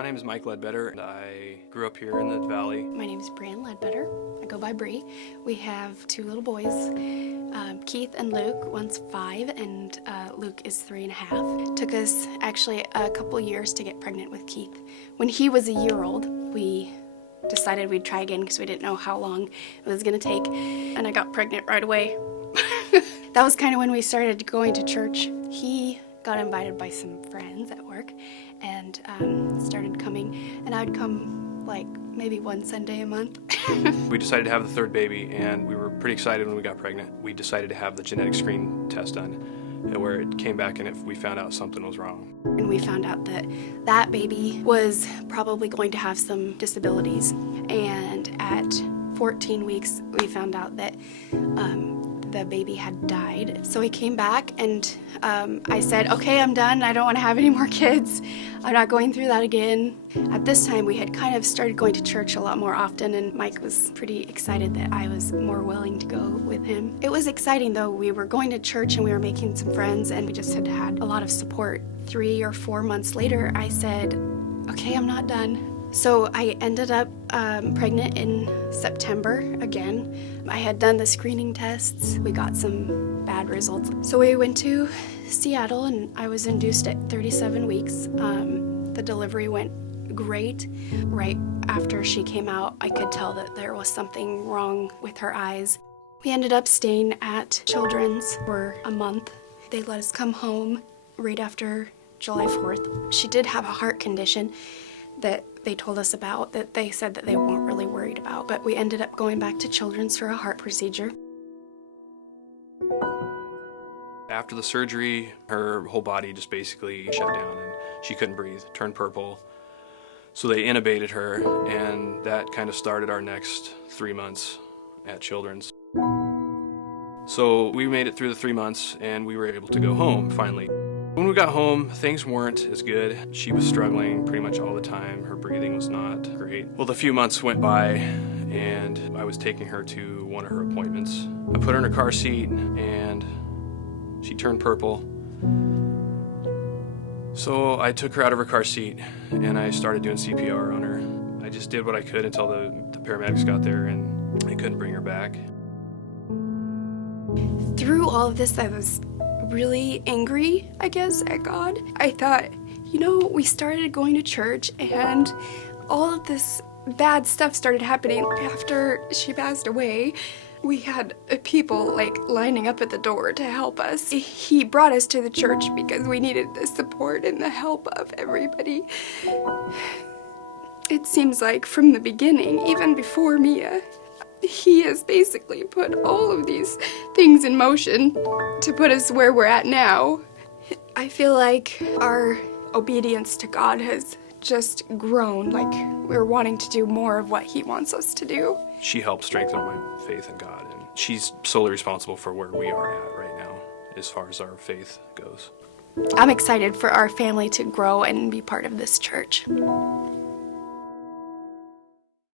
My name is Mike Ledbetter, and I grew up here in the valley. My name is Bree Ledbetter. I go by Bree. We have two little boys, Keith and Luke. One's 5 and Luke is 3.5. Took us actually a couple years to get pregnant with Keith. When he was a year old, we decided we'd try again because we didn't know how long it was going to take, and I got pregnant right away. That was kind of when we started going to church. He got invited by some friends at work and started coming, and I'd come like maybe one Sunday a month. We decided to have the third baby, and we were pretty excited when we got pregnant. We decided to have the genetic screen test done, where it came back and if we found out something was wrong. And we found out that that baby was probably going to have some disabilities, and at 14 weeks we found out that the baby had died. So he came back, and I said, okay, I'm done. I don't want to have any more kids. I'm not going through that again. At this time, we had kind of started going to church a lot more often, and Mike was pretty excited that I was more willing to go with him. It was exciting, though. We were going to church, and we were making some friends, and we just had had a lot of support. 3 or 4 months later, I said, okay, I'm not done. So I ended up pregnant in September again. I had done the screening tests. We got some bad results. So we went to Seattle, and I was induced at 37 weeks. The delivery went great. Right after she came out, I could tell that there was something wrong with her eyes. We ended up staying at Children's for a month. They let us come home right after July 4th. She did have a heart condition that they told us about, that they said that they weren't really worried about, but we ended up going back to Children's for a heart procedure. After the surgery, her whole body just basically shut down, and she couldn't breathe, turned purple. So they intubated her, and that kind of started our next 3 months at Children's. So we made it through the 3 months, and we were able to go home finally. When we got home, things weren't as good. She was struggling pretty much all the time. Her breathing was not great. Well, the few months went by, and I was taking her to one of her appointments. I put her in her car seat, and she turned purple. So I took her out of her car seat, and I started doing CPR on her. I just did what I could until the paramedics got there, and they couldn't bring her back. Through all of this, I was really angry, I guess, at God. I thought, we started going to church, and all of this bad stuff started happening. After she passed away, we had people lining up at the door to help us. He brought us to the church because we needed the support and the help of everybody. It seems like from the beginning, even before Mia, he has basically put all of these things in motion to put us where we're at now. I feel like our obedience to God has just grown, like we're wanting to do more of what he wants us to do. She helped strengthen my faith in God, and she's solely responsible for where we are at right now as far as our faith goes. I'm excited for our family to grow and be part of this church.